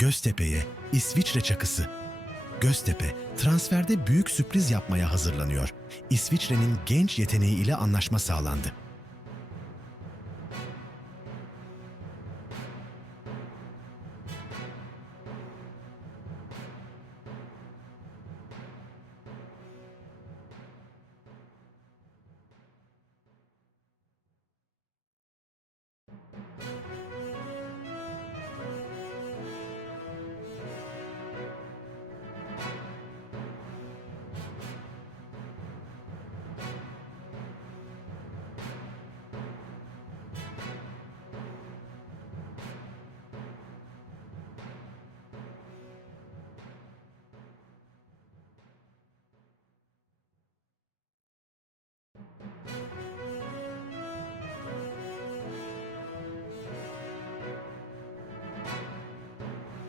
Göztepe'ye İsviçre çakısı. Göztepe, transferde büyük sürpriz yapmaya hazırlanıyor. İsviçre'nin genç yeteneği ile anlaşma sağlandı.